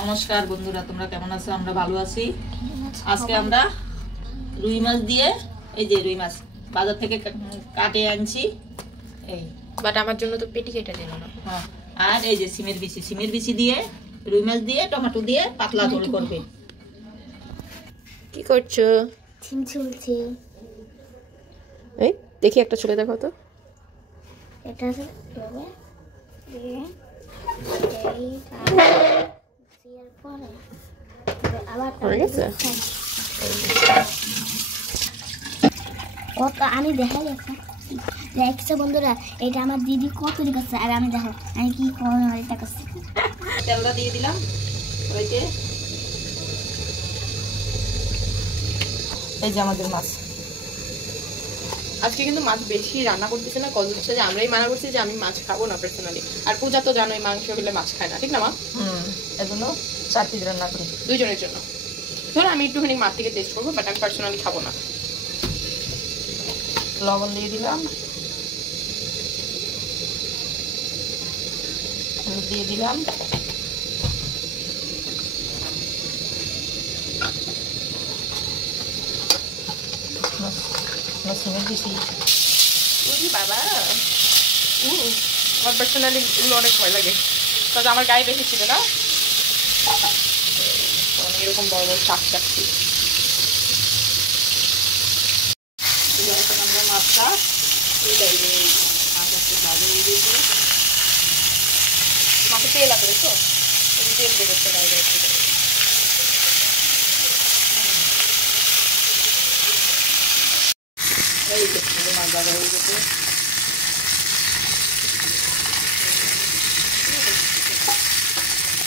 নমস্কার বন্ধুরা, তোমরা কেমন আছো? আমরা ভালো আছি। আজকে আমরা রুই মাছ দিয়ে, এই যে রুই মাছ বাজার থেকে কাটে আনছি, এই বাট আমার জন্য তো পেটি কেটে দিল না। হ্যাঁ, আর এই যে সিমের বিচি দিয়ে রুই মাছ দিয়ে টমেটো দিয়ে পাতলা ঝোল করবে। কি করছো? সিম ছুলছি। এই দেখি একটা ছুলে দেখো তো। এটা আছে দিয়ে আবার কত আমি দেখাই দেখছো বন্ধুরা, এটা আমার দিদি কত করছে আর আমি দেখো আমি কি এটা করছি। তেলটা দিয়ে দিলাম, ওই যে এই যে আমাদের মাছ। আজকে কিন্তু মাছ বেশি রান্না করতেছে না, কজ হচ্ছে যে আমরাই মানা করছি যে আমি মাছ খাবো না পার্সোনালি। আর পূজা তো জানোই মাংস হলে মাছ খায় না, ঠিক না মা? এজন্য 4 পিস রান্না করি দুইজনের জন্য। ধরো আমি একটুখানি মাছ থেকে টেস্ট করবো, বাট আমি পার্সোনালি খাবো না। লবণ দিয়ে দিলাম, হলুদ দিয়ে দিলাম, সিমের বিচি। বাবা আমার পার্সোনালি এগুলো অনেক ভয় লাগে, কারণ আমার গায়ে বেশি ছিল না। এরকম বড় বড় শাক চাচ্ছি। আমরা মাছটা মাছে তেল আছে তো, তেল দেবে তো গায়ে গায়ে। এই যে মাছ ভাজা হয়ে গেছে।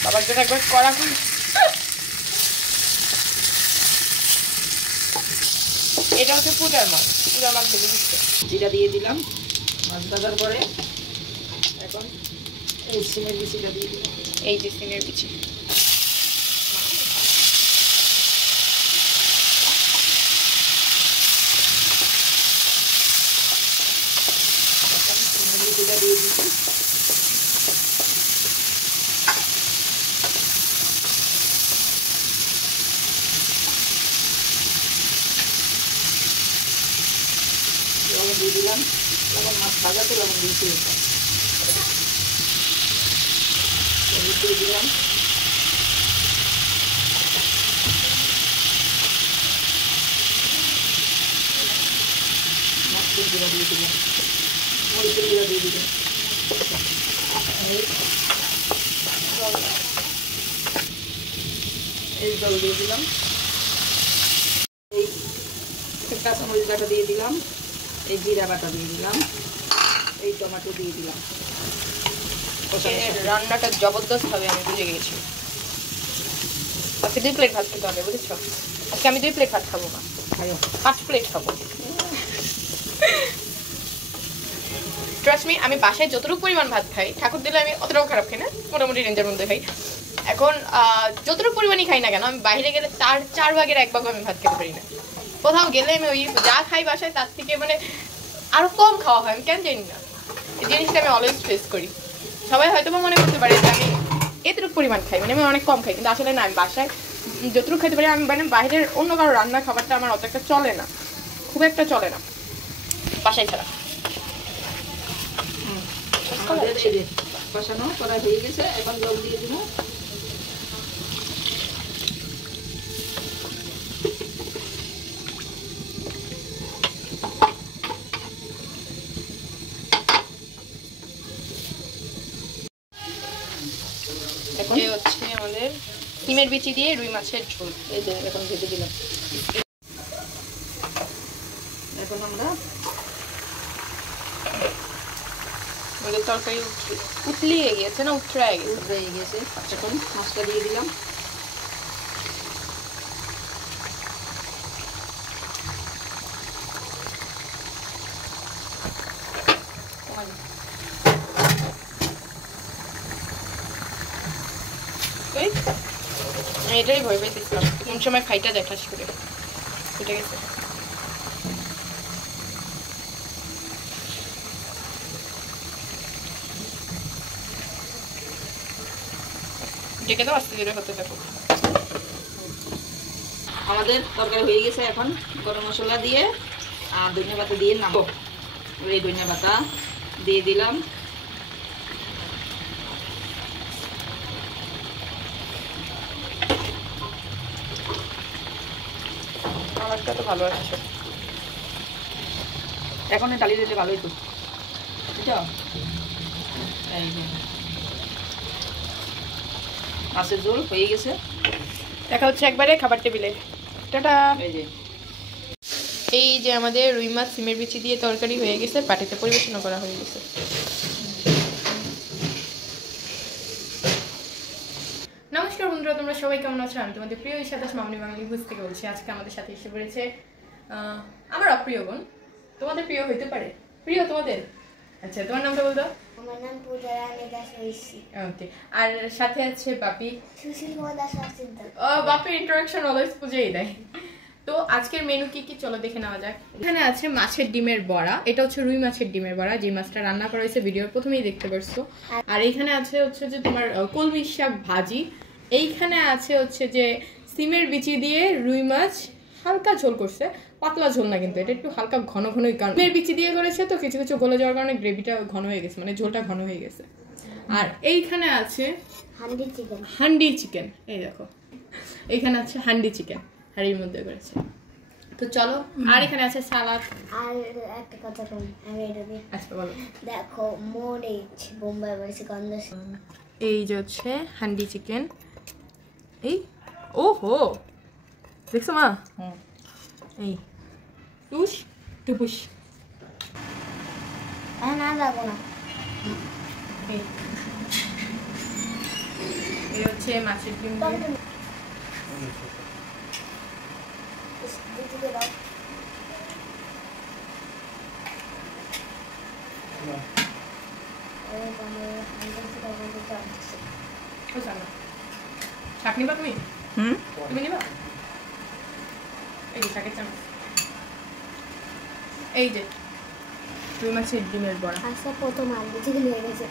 বাবার জন্য একবার কড়া করে এটা হচ্ছে পূজার মাছ ভেজে দিচ্ছে। জিরা দিয়ে দিলাম মাছ ভাজার পরে। এখন এই সিমের বিচিটা দিয়ে দিলাম, এই যে সিমের বিচি। সিমের বিচিটা দিয়ে দিচ্ছি। লবণ দিয়ে দিলাম, লবণ মাছ ভাজাতে লবণ দিয়েছি। হলুদ দিয়ে দিলাম, মাছের গুঁড়া দিয়ে দিলাম, মরিচের গুঁড়া দিয়ে দিলাম, এই জল দিয়ে দিলাম, এই কাঁচামরিচ বাটা দিয়ে দিলাম, এই জিরা বাটা দিয়ে দিলাম, এই টমেটো দিয়ে দিলাম। রান্নাটা জবরদস্ত হবে, আমি বুঝে গেছি। আজকে 2 প্লেট ভাত খেতে হবে, বুঝেছো? আজকে আমি 2 প্লেট ভাত খাবো না, 5 প্লেট খাবো। ট্রাস্ট মি, আমি বাসায় যতটুকু পরিমাণ ভাত খাই, ঠাকুর দিলে আমি অতটাও খারাপ খাই না, মোটামুটি রেঞ্জের মধ্যে খাই। এখন যতটুকু পরিমাণই খাই না কেন, আমি বাইরে গেলে তার 4 ভাগের 1 ভাগও আমি ভাত খেতে পারি না। কোথাও গেলে আমি ওই যা খাই বাসায় তার থেকে মানে আরো কম খাওয়া হয়, আমি কেন জানি না। এই জিনিসটা আমি অলওয়েজ ফেস করি। সবাই হয়তো মনে করতে পারে যে আমি এতটুকু পরিমাণ খাই, মানে আমি অনেক কম খাই, কিন্তু আসলে না, আমি বাসায় যতটুকু খেতে পারি। আমি মানে বাইরের অন্য কারো রান্না খাবারটা আমার অত একটা চলে না, খুব একটা চলে না বাসায় ছাড়া। কষানো করা হয়ে গেছে, এখন জল দিয়ে দিব। এখন হচ্ছে আমাদের সিমের বিচি দিয়ে রুই মাছের ঝোল। এই যে এখন ভেজে দিলাম। এখন আমরা আমাদের তরকারি উতলিয়ে গিয়েছে না, উতরায় গেছে। এখন মাছটা দিয়ে দিলাম, এটাই ভয় পেয়েছিলাম কোন সময় ফাইটা যায় ঠাস করে। ফুটে গেছে। ঢেকে দাও, আস্তে ধীরে হতে থাকো। আমাদের তরকারি হয়ে গেছে। এখন গরম মশলা দিয়ে আর ধনিয়া পাতা দিয়ে নামবো। এই ধনিয়া পাতা দিয়ে দিলাম। আমারটা তো ভালো আছে। এখন ডালি দিলে ভালোই তো, বুঝছো? এই যে মাছের ঝোল হয়ে গেছে। দেখা হচ্ছে একবারে খাবার টেবিলে। টাটা। এই যে আমাদের রুই মাছ সিমের বিচি দিয়ে তরকারি হয়ে গেছে, পাটিতে পরিবেশন করা হয়ে গেছে। নমস্কার বন্ধুরা, তোমরা সবাই কেমন আছো? আমি তোমাদের প্রিয় ঈশা দাস মামনি বাঙালি ভুজ থেকে বলছি। আজকে আমাদের সাথে এসে পড়েছে আমার অপ্রিয় বোন। তোমাদের প্রিয় হইতে পারে, প্রিয় তোমাদের? আচ্ছা, তোমার নামটা বলতো। আমার নাম পূজা রানী দাস ঐশী। ওকে, আর সাথে আছে বাপি সুশীল কুমার দাস অচিন্তা। বাপির ইন্ট্রোডাকশন অলওয়েজ পূজাই দেয়। তো আজকের মেনু কি কি চলো দেখে নেওয়া যাক। এখানে আছে মাছের ডিমের বড়া, এটা হচ্ছে রুই মাছের ডিমের বড়া, যে মাছটা রান্না করা হয়েছে ভিডিওর প্রথমেই দেখতে পারছো। আর এইখানে আছে হচ্ছে যে তোমার কলমি শাক ভাজি। এইখানে আছে হচ্ছে যে সিমের বিচি দিয়ে রুই মাছ হালকা ঝোল করছে, পাতলা ঝোল না কিন্তু, এটা একটু হালকা ঘন ঘনই, কারণ সিমের বিচি দিয়ে করেছে তো কিছু কিছু গলে যাওয়ার কারণে গ্রেভিটা ঘন হয়ে গেছে, মানে ঝোলটা ঘন হয়ে গেছে। আর এইখানে আছে হান্ডি চিকেন, এই দেখো এইখানে আছে হান্ডি চিকেন, হাড়ির মধ্যে করেছে। তো চলো, আর এখানে আছে সালাদ। আর একটা কথা বলি, আমি এটা দিই। আচ্ছা বলো। দেখো মরিচ, বোম্বাই মরিচ, গন্ধ। এই যে হচ্ছে হান্ডি চিকেন। এই ওহো, দেখছো মা? এই টুস টুপুস। না যাবো না। এই হচ্ছে মাছের ডিম। শাক নিবা তুমি? তুমি নিবা? এই যে শাকের চামচ। এই যে রুই মাছের ডিমের বড়া। আচ্ছা, প্রথম আলু চিকেন হয়ে গেছে।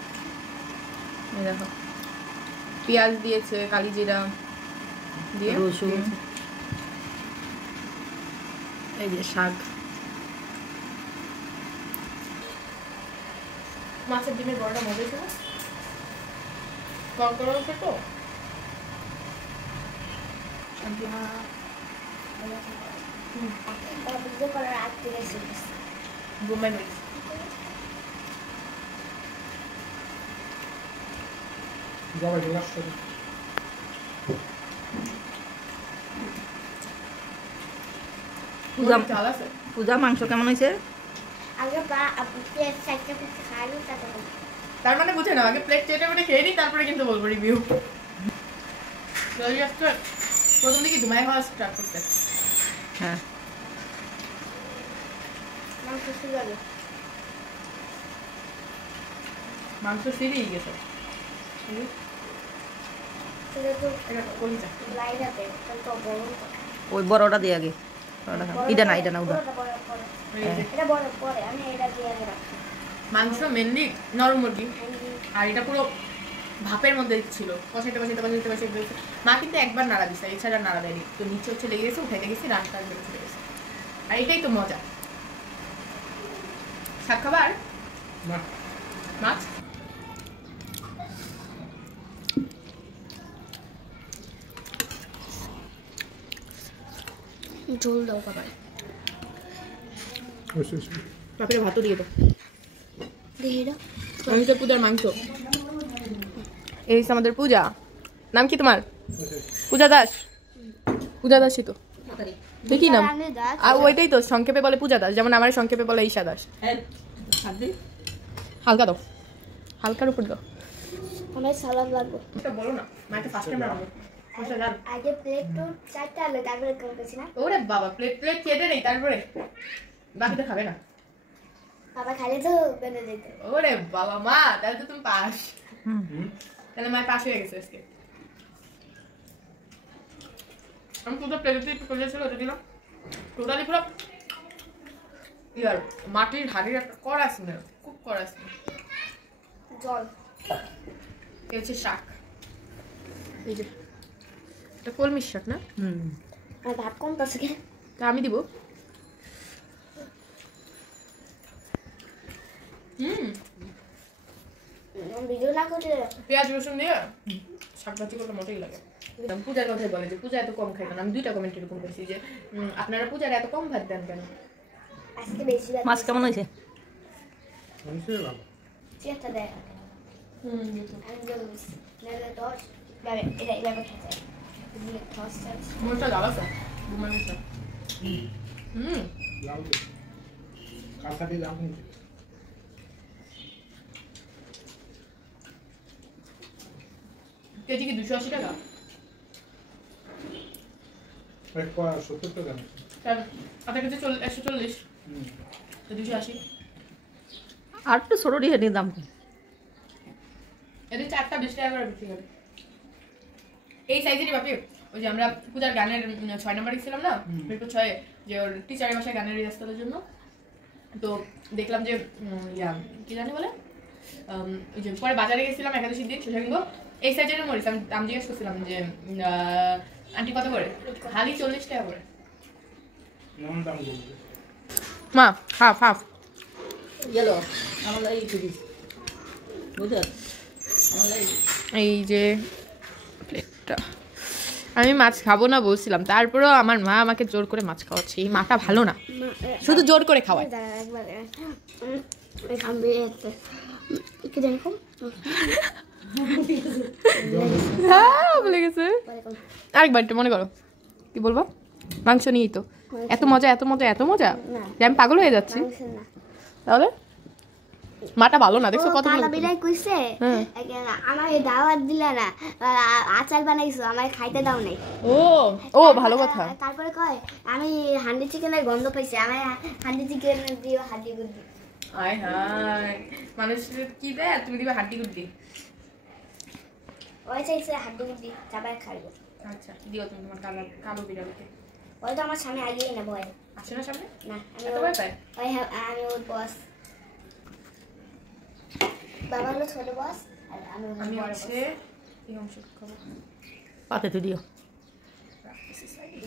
এই দেখো পেঁয়াজ দিয়েছে, কালি জিরা দিয়ে রসুন, এই যে শাক। মাছের ডিমের বড়াটা মজা ছিল, কম করা হচ্ছে তো। বোম্বাই মরিচ। পূজা মাংস কেমন হয়েছে? তার মানে বুঝে নাও, আগে প্লেট চেটে মানে খেয়ে নি, তারপরে কিন্তু বলবো রিভিউ। প্রথম দিকে ঘুমায় খাওয়া স্টার্ট করতে। হ্যাঁ, মাংস সিরিয়ে গেছে। ওই বড়টা দিয়ে আগে। এটা না, এটা না, ওটা। মাংস মেনলি নরম মুরগি, আর এটা পুরো ভাপের মধ্যে ছিল। কষাইতে কষাইতে কষাইতে কষাইতে মা কিন্তু একবার নাড়া দিচ্ছে, এছাড়া নাড়া দেয়নি। তো নিচে হচ্ছে লেগে গেছে, উঠাইতে গেছি, রান্না বেড়ে চলে গেছে। আর এটাই তো মজা। শাক খাবার মাছ ঝোল দাও খাবার। বাপের ভাতও দিয়ে দাও। দেখে দাও। আমি তো পূজার মাংস। এই হচ্ছে আমাদের পূজা। নাম কি তোমার? পূজা দাস। পূজা দাসই তো দেখি নাম। আর ওইটাই তো সংক্ষেপে বলে পূজা দাস, যেমন আমার সংক্ষেপে বলে ঈশা দাস। হালকা দাও, হালকার উপর দাও। আমার সালাদ লাগবে। এটা বলো না, মাইকে ফার্স্ট টাইম রান্না। আগে প্লেট তো 4টা আলো, তারপরে করেছি না। ওরে বাবা, প্লেট প্লেট কেটে নেই, তারপরে বাকিটা খাবে না। বাবা খাইলে তো বেঁধে যেত। ওরে বাবা মা, তাহলে তো তুমি পাস। তাহলে মায়ের পাস হয়ে গেছে আজকে। আমি তো প্লেটে একটু করে ছিল, ওটা দিলাম। টোটালি পুরো ইয়ার মাটির হাড়ির একটা কড়া আছে, খুব কড়া আছে। জল। এই হচ্ছে শাক। এই যে এটা কলমির শাক না? আর ভাত কম তো আছে তা আমি দিব। ভিডিও না করে পেঁয়াজ রসুন দিয়ে শাক ভাজি করলে মজাই লাগে। পূজার কথাই বলে যে পূজা এত কম খাই কেন। আমি 2টা কমেন্ট এরকম পেয়েছি যে আপনারা পূজার এত কম ভাত দেন কেন। আজকে বেশি ভাত মাছ কেমন হয়েছে? চেষ্টা দেয় আমি বলছি নাহলে দশ যাবে এটা এভাবে খেতে দশ মনটা জ্বালাছে ঘুমাই গেছে। কেজি কি 280 টাকা? আধা কেজি 140, 280। আর একটু ছোট দিয়ে হেঁটে দাম কম। এদের 4টা 20 টাকা করে বিক্রি করে। এই সাইজেরই বাপি ওই যে আমরা পূজার গানের 6 নম্বরে ছিলাম না মিরপুর 6 যে ওর টিচারের বাসায় গানের রিহার্সালের জন্য। তো দেখলাম যে কি জানি বলে ওই যে পরে বাজারে গেছিলাম একাদশীর দিন শসা কিনবো। এই সাইজের মরিচ আমি জিজ্ঞেস করছিলাম যে আন্টি কত করে? খালি 40 টাকা করে। মা হাফ হাফ গেলো আমার লাগে একটু দিস বুঝলি আমার লাগে। এই যে প্লেটটা আমি মাছ খাবো না বলছিলাম, তারপরেও আমার মা আমাকে জোর করে মাছ খাওয়াচ্ছে। এই মাটা ভালো না, শুধু জোর করে খাওয়ায়। বলে গেছে আরেকবার একটু মনে করো কি বলবো। মাংস নিয়েই তো এত মজা এত মজা এত মজা যে আমি পাগল হয়ে যাচ্ছি। তাহলে মাটা ভালো না দেখছো কত বিলাই কইছে আমার দাওয়াত দিলা না আচার বানাইছো আমার খাইতে দাও নাই। ও ভালো কথা। তারপরে কয় আমি হান্ডি চিকেনের গন্ধ পাইছি আমার হান্ডি চিকেন দিও হাড্ডি গুড্ডি। আয় হায় মানুষ কি দেয় তুমি দিবে হাড্ডি গুড্ডি। ওই চাইছে হাড্ডি গুড্ডি চাবাই খাইবো। আচ্ছা দিও তুমি তোমার কালো বিড়ালকে। ওই তো আমার সামনে আগেই না ভয় আসে না সামনে না এত ভয় পায়। আমি ওর বস বাবা হলো ছোট বস আর আমি আছে এই অংশ খাবো পাতে তো দিও।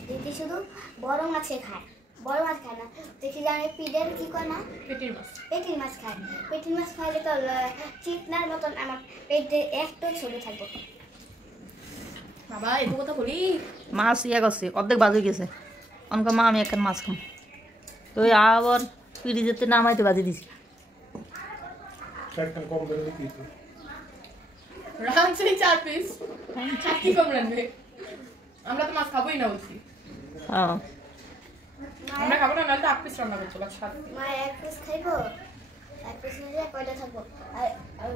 দিদি শুধু বড় মাছে খায় বড় মাছ খায় না দেখি জানে পিডের কি করে না পেটির মাছ খায়। পেটির মাছ খাইলে তো চিকনার মতন আমার পেটে একটু ছোট থাকবো। বাবা এই কথা বলি মাছ ইয়া করছে অর্ধেক বাজে গেছে অনকা মা আমি একটা মাছ খাম তো আবার পিড়ি যেতে নামাইতে বাজে দিছি। রাঁধছে 4 পিস কি কম রাঁধবে? আমরা তো মাছ খাবোই না বলছি। হ্যাঁ আমরা খাবো না নাহলে তো 8 পিস রান্না করছো বাস 7 পিস। মা এক পিস খাইবো এক পিস নিলে কয়টা থাকবো আর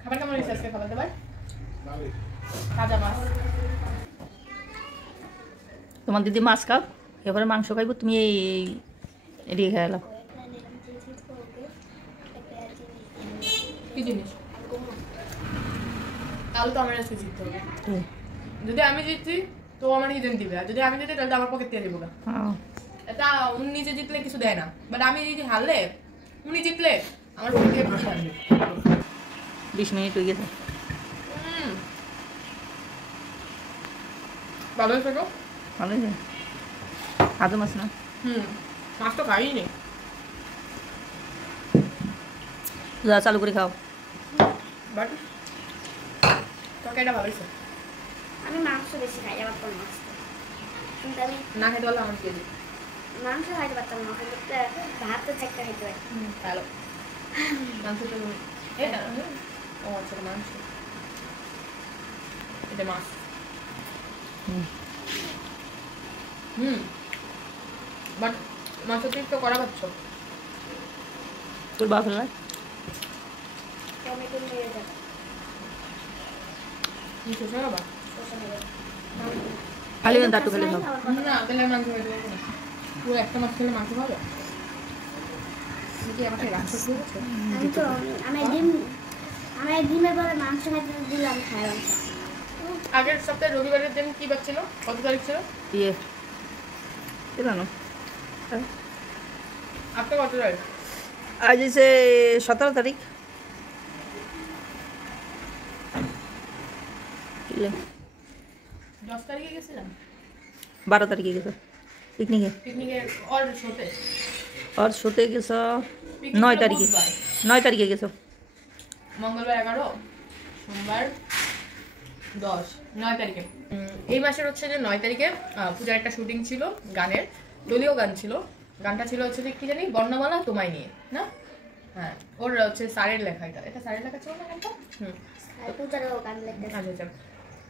খাবার কেমন হয়েছে আজকে খাবার দাবার? তাজা মাছ। তোমার দিদি মাছ খাও এবারে মাংস খাইবো তুমি এই এদিকে খাইলাম। কি জিনিস? তাহলে তো আমার আজকে জিততে হবে। যদি আমি জিতছি তো আমার নিজে দিবে, আর যদি আমি জিতি তাহলে আমার পকেট থেকে দেবো। এটা উনি নিজে জিতলে কিছু দেয় না, বাট আমি যদি হারলে উনি জিতলে আমার পকেট থেকে 20 মিনিট হয়ে গেছে। ভালো হয়েছে তো? ভালো হয়েছে আদৌ মাছ না। মাছ তো খাইই নেই। যা চালু করে খাও। বাট তরকারিটা ভালো হয়েছে। আমি মাংস বেশি খাই আমার কোন মাছ কিন্তু আমি না খেতে পারলে আমার কেজি মাংস খাইতে পারতাম না কিন্তু ভাত তো চেকটা খাইতে পারি। ভালো মাংস তো এটা ও আচ্ছা মাংস এটা মাছ। বাট মাছ তো করা পাচ্ছ তোর বাপ লাগে টমেটো মেরে যাবে কি শসা বাবা খালি দাঁড়টু খেলে খাও। না তাহলে মাংস খাইতে পারবো না। পুরো একটা মাছ খেলে মাংস খাবে কি আমাকে রাখতে দিয়েছে? আমি তো আমার ডিমের বলে মাংস খাইতে দিলাম খাই মাংস। আগের সপ্তাহে রবিবারের দিন কি বার ছিল? কত তারিখ ছিল? ইয়ে জানো আপনার কত তারিখ? আজ হচ্ছে 17 তারিখ। 10 তারিখে গেছিলাম, 12 তারিখে গেছো পিকনিকে? পিকনিকে আর শোতে আর শোতে গেছো 9 তারিখে। 9 তারিখে গেছো। মঙ্গলবার 11, সোমবার 10, 9 তারিখে। এই মাসের হচ্ছে যে 9 তারিখে পূজার একটা শুটিং ছিল, গানের দলীয় গান ছিল। গানটা ছিল হচ্ছে যে কি জানি, বর্ণমালা তোমায় নিয়ে না? হ্যাঁ, ওর হচ্ছে স্যারের লেখা, এটা স্যারের লেখা ছিল না গানটা? আচ্ছা আচ্ছা।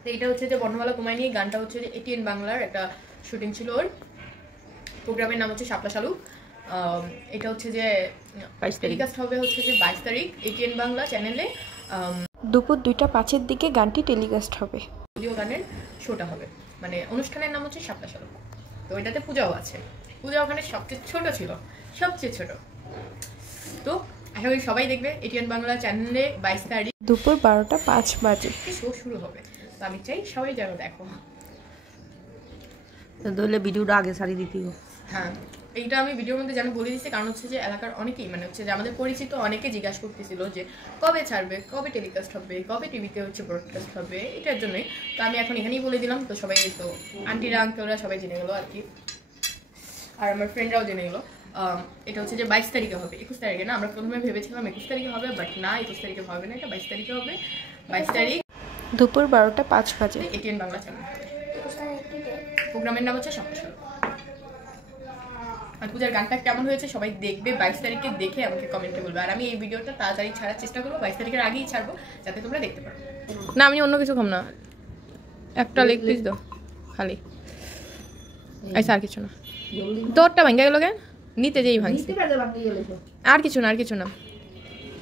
তো এটা হচ্ছে যে বর্ণমালা তোমায় নিয়ে, গানটা হচ্ছে যে এটিএন বাংলার একটা শুটিং ছিল ওর। প্রোগ্রামের নাম হচ্ছে শাপলা শালু। এটা হচ্ছে যে 22 তারিখ টেলিকাস্ট হবে হচ্ছে যে 22 তারিখ এটিএন বাংলা চ্যানেলে। দুপুর 2:05 দিকে গানটি টেলিকাস্ট হবে। ভিডিও গানের শোটা হবে, মানে অনুষ্ঠানের নাম হচ্ছে শাপলা শালু। তো এটাতে পূজাও আছে। পূজা ওখানে সবচেয়ে ছোট ছিল, সবচেয়ে ছোট। তো আশা করি সবাই দেখবে এটিএন বাংলা চ্যানেলে 22 তারিখ দুপুর 12:05 বাজে শো শুরু হবে। তো আমি চাই সবাই যেন দেখো। তো দলে ভিডিওটা আগে সারি দিতিও। হ্যাঁ, এইটা আমি ভিডিওর মধ্যে যেন বলে দিচ্ছি, কারণ হচ্ছে যে এলাকার অনেকেই মানে হচ্ছে যে আমাদের পরিচিত অনেকে জিজ্ঞাসা করতেছিল যে কবে ছাড়বে, কবে টেলিকাস্ট হবে, কবে টিভিতে হচ্ছে ব্রডকাস্ট হবে, এটার জন্যই। তো আমি এখন এখানেই বলে দিলাম, তো সবাই তো আন্টিরা আঙ্কেলরা সবাই জেনে গেলো আর কি, আর আমার ফ্রেন্ডরাও জেনে গেলো। এটা হচ্ছে যে 22 তারিখে হবে, 21 তারিখে না। আমরা প্রথমে ভেবেছিলাম 21 তারিখে হবে, বাট না, 21 তারিখে হবে না, এটা 22 তারিখে হবে। 22 তারিখ দুপুর 12:05 বাজে এটিএন বাংলা চ্যানেল। প্রোগ্রামের নাম হচ্ছে শাপলা শালু। আর পূজার গানটা কেমন হয়েছে সবাই দেখবে, 22 তারিখে দেখে আমাকে কমেন্টে বলবে। আর আমি এই ভিডিওটা তাড়াতাড়ি ছাড়ার চেষ্টা করবো, 22 তারিখের আগেই ছাড়বো, যাতে তোমরা দেখতে পারো। না, আমি অন্য কিছু খাম না, একটা লেগ পিস দাও খালি, আচ্ছা আর কিছু না। তোরটা ভাঙ্গা গেল কেন? নিতে যেই ভাঙছি, আর কিছু না, আর কিছু না,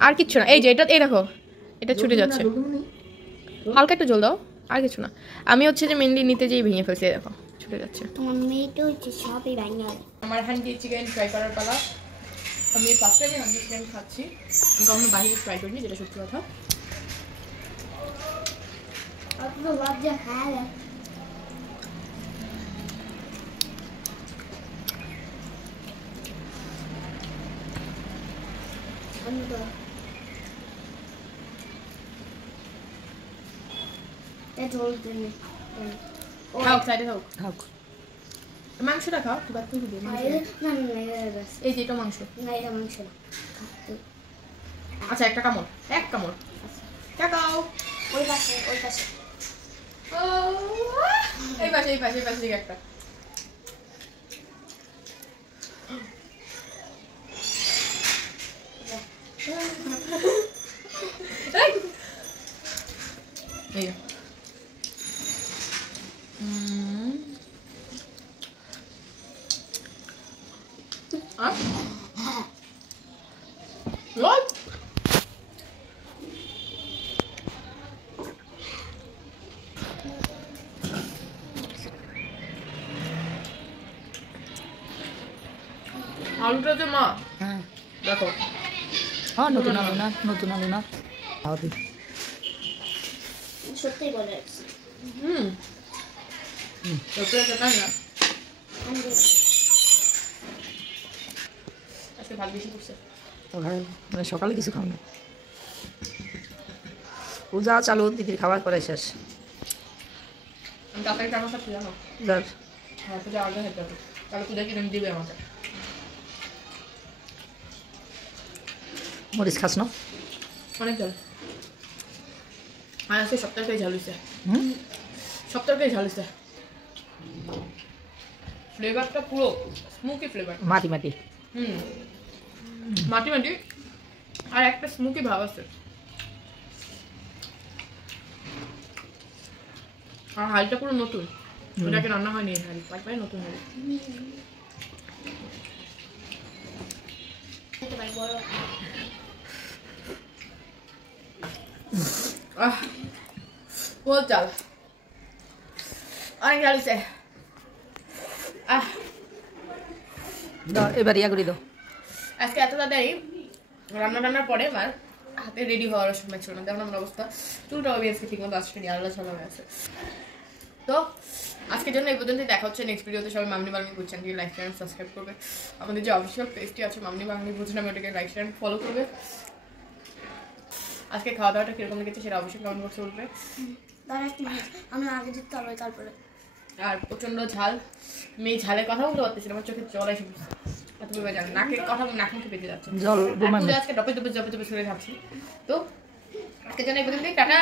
আর কিছু না। এই যে এটা, এই দেখো এটা ছুটে যাচ্ছে, হালকা একটু জল দাও, আর কিছু না। আমি হচ্ছে যে মেনলি নিতে যেই ভেঙে ফেলছি, দেখো ছুটে যাচ্ছে। তোমার মেয়েটা হচ্ছে সবই ভাঙা। আমার হান্ডি চিকেন ট্রাই করার পালা। আমি ফার্স্ট টাইম হান্ডি চিকেন খাচ্ছি, আমি কখনো বাইরে ট্রাই করিনি, যেটা সত্যি কথা। আপনার লজ্জা খায় খাও, সাইডে খাও। খাও। মাংসটা খাও, তুই বাদ করে দে। এই যে এটা মাংস। আচ্ছা, একটা কামড়, এক কামড়। খাও। ওই পাশে ওই পাশে এই পাশে এই পাশে এই পাশে দিকে একটা। এই What? আলুটা যে মা, হ্যাঁ দেখো হ্যাঁ, নতুন আলু না, নতুন আলু না। সত্যি বলে আজকে ভাত বেশি করছে। মানে সকালে কিছু খাও না, পূজা চালু, দিদির খাবার করে শেষ। আমি তাড়াতাড়ি কেন খাচ্ছি জানো? যার হ্যাঁ, পূজা আগে খেতে হবে, তাহলে পূজা কিনে দিবে আমাকে। মরিচ খাস না? অনেক ঝাল। আর আজকে সপ্তাহে ঝাল হয়েছে, হুম, সপ্তাহে ঝাল হয়েছে। ফ্লেভারটা পুরো স্মোকি ফ্লেভার। মাটি মাটি। মাটি মাটি, আর একটা স্মোকি ভাব আছে। আর হালটা পুরো নতুন, ওটাকে রান্না হয়নি, হাড়ি পাই নতুন হাড়ি। বহুত জাল, অনেক জাল হয়েছে। এবার ইয়া করে দাও। আজকে এত তাড়াতাড়ি রান্না টান্নার পরে আমার হাতে রেডি হওয়ার সময় ছিল না, তেমন আমার অবস্থা। চুলটা অবভিয়াসলি ঠিক মতো আসেনি, আল্লাহ ছাড়া হয়ে আছে। তো আজকের জন্য এই পর্যন্ত, দেখা হচ্ছে নেক্সট ভিডিওতে। সবাই মামনি বাঙালি বুঝ চ্যানেলটি লাইক চ্যানেল সাবস্ক্রাইব করবে। আমাদের যে অফিসিয়াল পেজটি আছে মামনি বাঙালি বুঝ নামে, ওটাকে লাইক চ্যানেল ফলো করবে। আজকে খাওয়া দাওয়াটা কিরকম লেগেছে সেটা অবশ্যই কমেন্ট বক্সে বলবে। আমরা আগে দিতে হবে তারপরে। আর প্রচন্ড ঝাল, আমি এই ঝালের কথা বলতে পারতেছি না, আমার চোখে জল এসে পড়ছে। এত পরিমাণ ঝাল, নাকের কথা নাক মুখে পেতে যাচ্ছে। জল আজকে ডপে ডপে করে খাচ্ছি। তো আজকে জন্য এই পর্যন্তই, টাটা।